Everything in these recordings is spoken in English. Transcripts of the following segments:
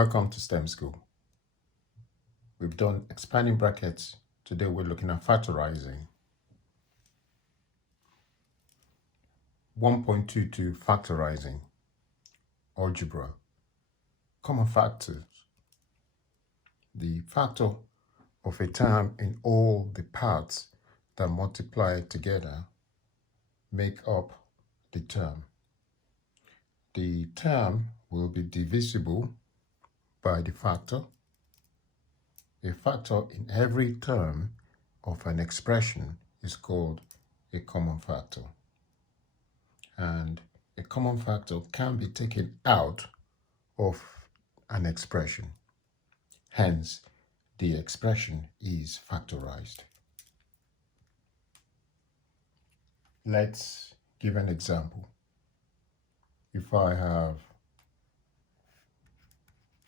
Welcome to STEM School. We've done expanding brackets. Today we're looking at factorizing. 1.22 factorizing. Algebra. Common factors. The factor of a term in all the parts that multiply together make up the term. The term will be divisible by the factor. A factor in every term of an expression is called a common factor. And a common factor can be taken out of an expression. Hence, the expression is factorized. Let's give an example. If I have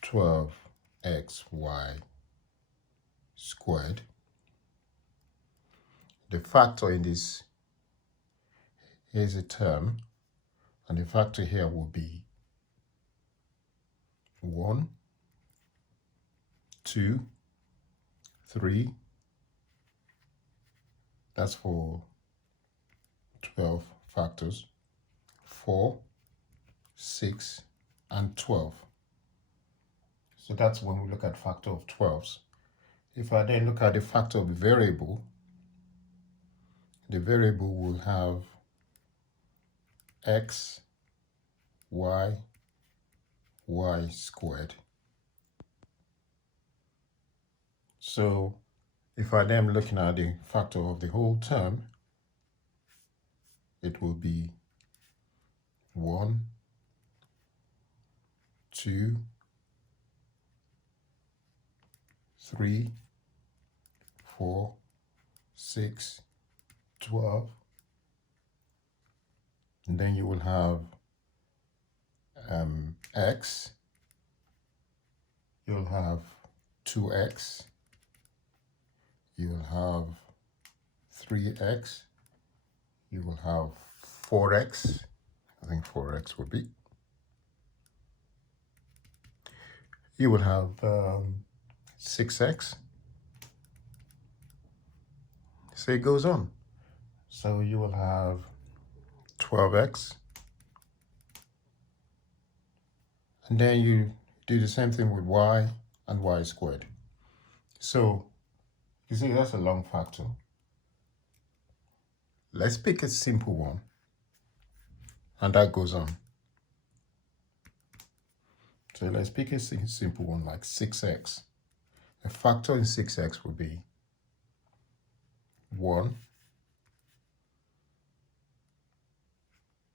12xy squared, the factor in this is a term, and the factor here will be 1, 2, 3. That's for 12 factors. 4, 6, and 12. So that's when we look at factor of 12s. If I then look at the factor of the variable will have x, y squared. So if I then looking at the factor of the whole term, it will be 1, 2, 3, 4, 6, 12. And then you will have x, you'll have 2x, you'll have 3x, you will have 4x, I think 4x would be. You will have 6x. So it goes on. So you will have 12x. And then you do the same thing with y and y squared. So you see that's a long factor. Let's pick a simple one. And that goes on. So let's pick a simple one like 6x. A factor in 6x will be 1,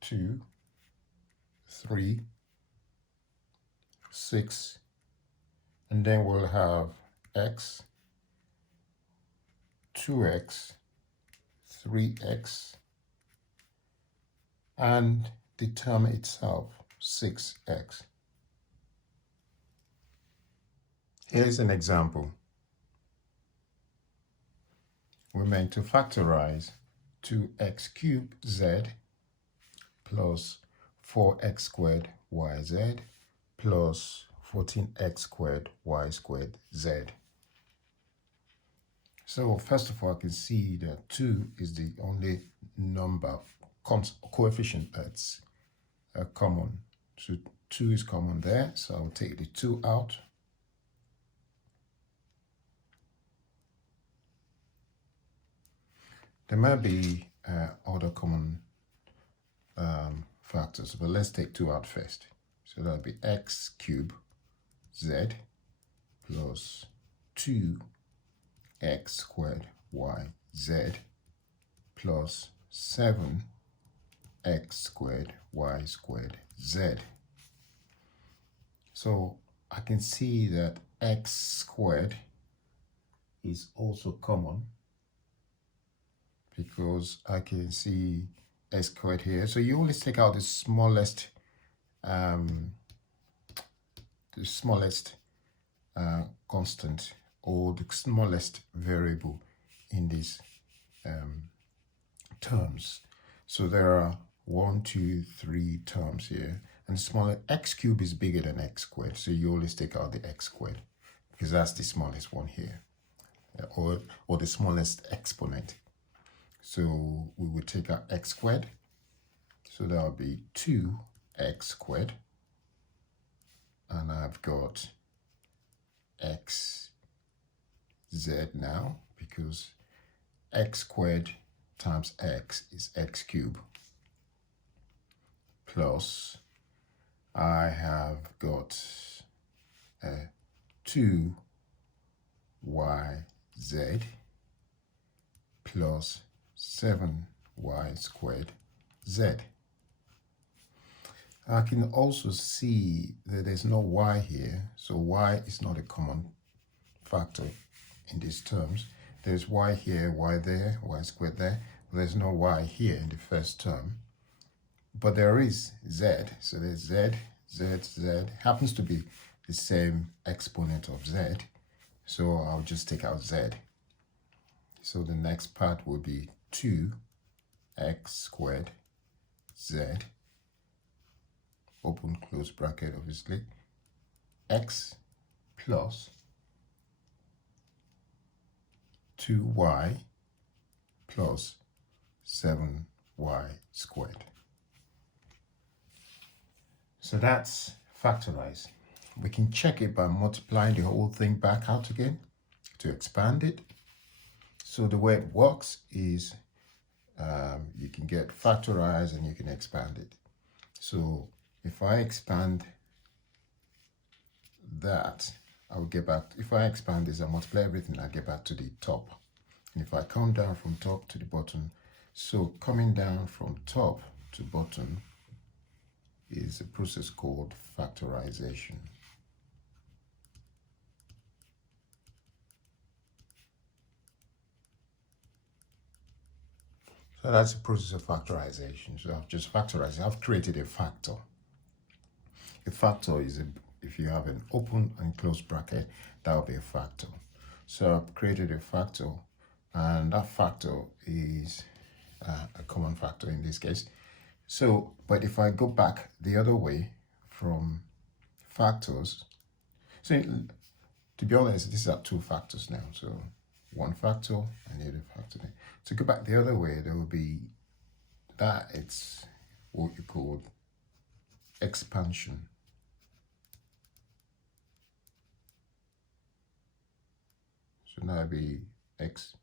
2, 3, 6, and then we'll have x, 2x, 3x, and the term itself, 6x. Here's an example. We're meant to factorize 2x cubed z plus 4x squared yz plus 14x squared y squared z. So first of all, I can see that 2 is the only number, coefficient that's common. So 2 is common there, so I'll take the 2 out. There might be other common factors, but let's take 2 out first. So that'll be x cubed z plus 2x squared yz plus 7x squared y squared z. So I can see that x squared is also common because I can see x squared here. So you always take out the smallest constant or the smallest variable in these terms. So there are 1, 2, 3 terms here, and the smaller x cubed is bigger than x squared, so you always take out the x squared because that's the smallest one here, or the smallest exponent. So we would take out x squared, so that will be 2x squared, and I've got x z now, because x squared times x is x cubed, plus I have got 2yz plus 7y squared z. I can also see that there's no y here, so y is not a common factor in these terms. There's y here, y there, y squared there, but there's no y here in the first term. But there is z, so there's z, happens to be the same exponent of z, so I'll just take out z. So the next part will be 2x squared z, open close bracket obviously, x plus 2y plus 7y squared. So that's factorized. We can check it by multiplying the whole thing back out again to expand it. So the way it works is you can get factorized and you can expand it. So if I expand that, I'll get back. If I expand this and multiply everything, I'll get back to the top. And if I come down from top to the bottom, so coming down from top to bottom is a process called factorization. So that's the process of factorization. So I've just factorized. I've created a factor. A factor is if you have an open and closed bracket, that will be a factor. So I've created a factor, and that factor is a common factor in this case. So, but if I go back the other way from factors, so to be honest, these are two factors now. So one factor and the other factor. To go back the other way, there will be that it's what you call expansion. So now it'll be expansion.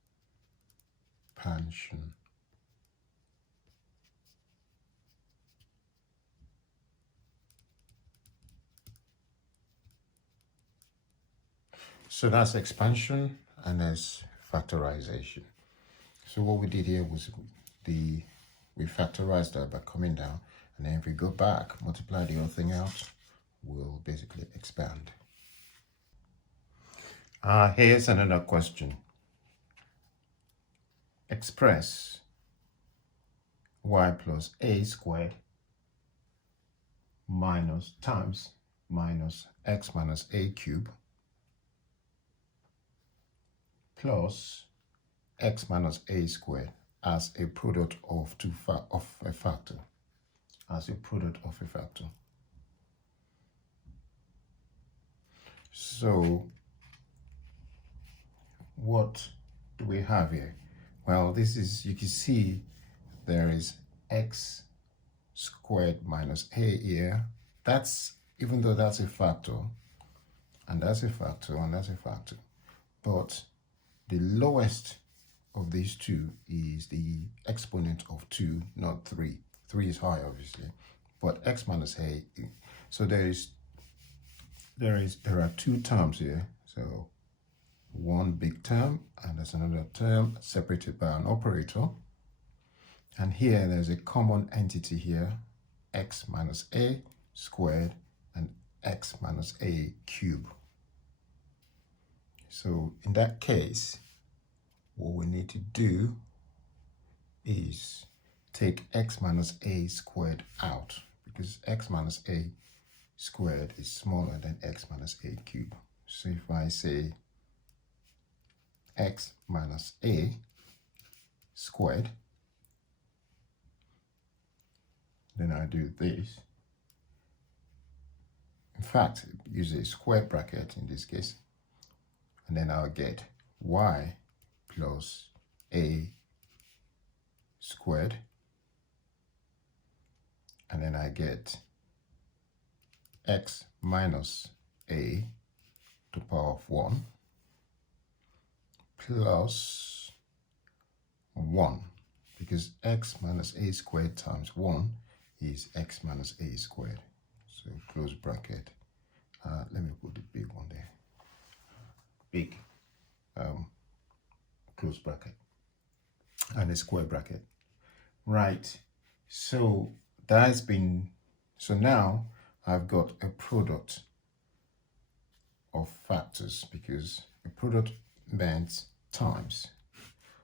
So that's expansion and there's factorization. So what we did here was we factorized that by coming down, and then if we go back, multiply the whole thing out, we'll basically expand. Here's another question. Express y plus a squared minus x minus a cubed plus x minus a squared as a product of a factor. As a product of a factor. So what do we have here? Well, this is, you can see there is x squared minus a here. That's, even though that's a factor, and that's a factor, and that's a factor, but the lowest of these two is the exponent of 2, not 3. 3 is high, obviously, but x minus a. So there are two terms here. So one big term, and there's another term separated by an operator. And here there's a common entity here, x minus a squared and x minus a cubed. So in that case, what we need to do is take x minus a squared out, because x minus a squared is smaller than x minus a cubed. So if I say x minus a squared, then I do this, fact, use a square bracket in this case, and then I'll get y plus a squared, and then I get x minus a to the power of 1 plus 1, because x minus a squared times 1 is x minus a squared. So close bracket. Let me put the big one there. Big close bracket and a square bracket. Right. So that's been, so now I've got a product of factors, because a product means times.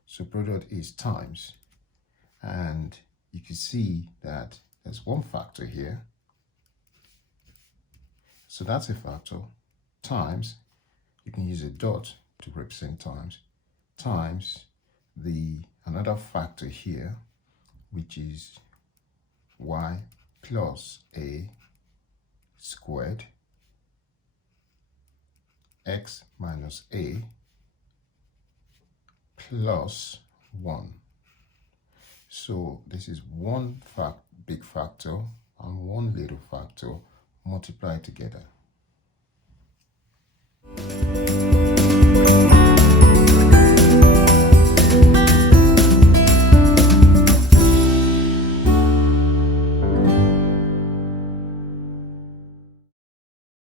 So product is times, and you can see that there's one factor here. So that's a factor times, you can use a dot to represent times the another factor here, which is y plus a squared x minus a plus 1. So this is one big factor and one little factor multiplied together.